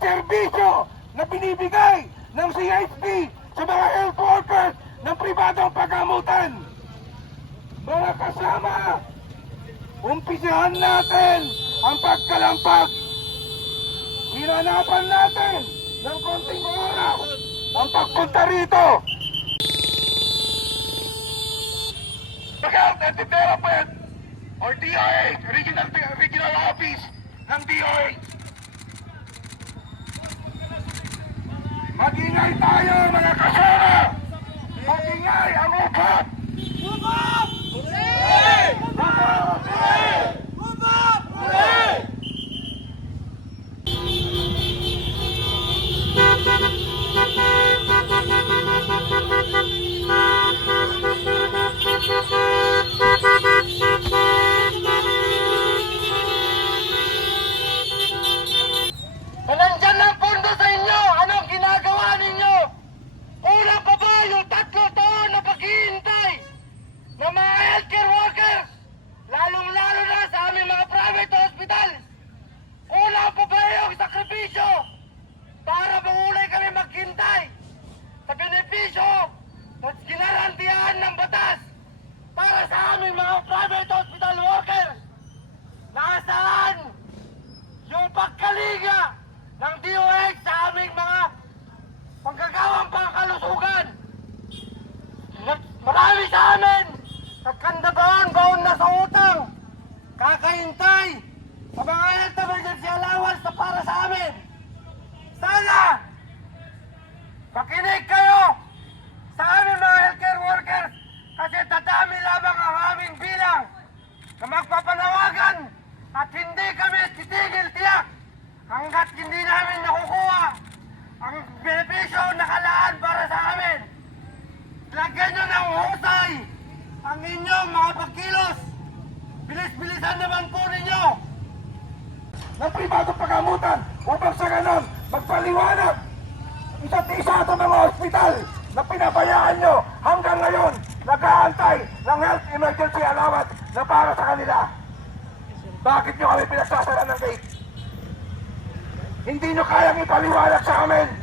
serbisyo na binibigay ng CISP sa mga health workers ng pribadong paggamutan. Mga kasama, umpisahan natin ang pagkalampag. Hinanapan natin ng konting oras ang pagpunta rito. Pag-out at development or DOH, Regional, Regional Office ng DOH. Magingay tayo mga kasama! Magingay ang upat! Upat! Na nandyan ng pondo sa inyo, anong ginagawa ninyo? Una pa ba yung tatlo taon na paghihintay ng mga healthcare workers, lalong-lalo na sa aming mga private hospital? Una pa ba sakripisyo para mahulay kami maghintay sa benepisyo na ginarantiyahan ng batas para sa aming mga private hospital workers? Nasaan yung pagkaliga ng DOH sa aming mga panggagawang pangkalusugan. Marami sa amin, nagkandabaon baon na sa utang, kakahintay sa mga health emergency allowance na para sa amin. Sana, makinig kayo sa aming mga healthcare workers kasi tatami lamang ang aming bilang na magpapanawagan at hindi kami titigil tiyak hanggat hindi namin nakukuha ang benepisyo na kalaan para sa amin. Lagyan nyo ng husay ang inyong mga pagkilos. Bilis-bilisan naman po ninyo. ng pribadong paggamutan upang sa ganon magpaliwanag isa't isa sa mga ospital na pinabayaan nyo hanggang ngayon nag-aantay ng health emergency allowance na para sa kanila. Bakit nyo kami pinagsasara ng gate? Hindi nyo kayang ipaliwanag sa amin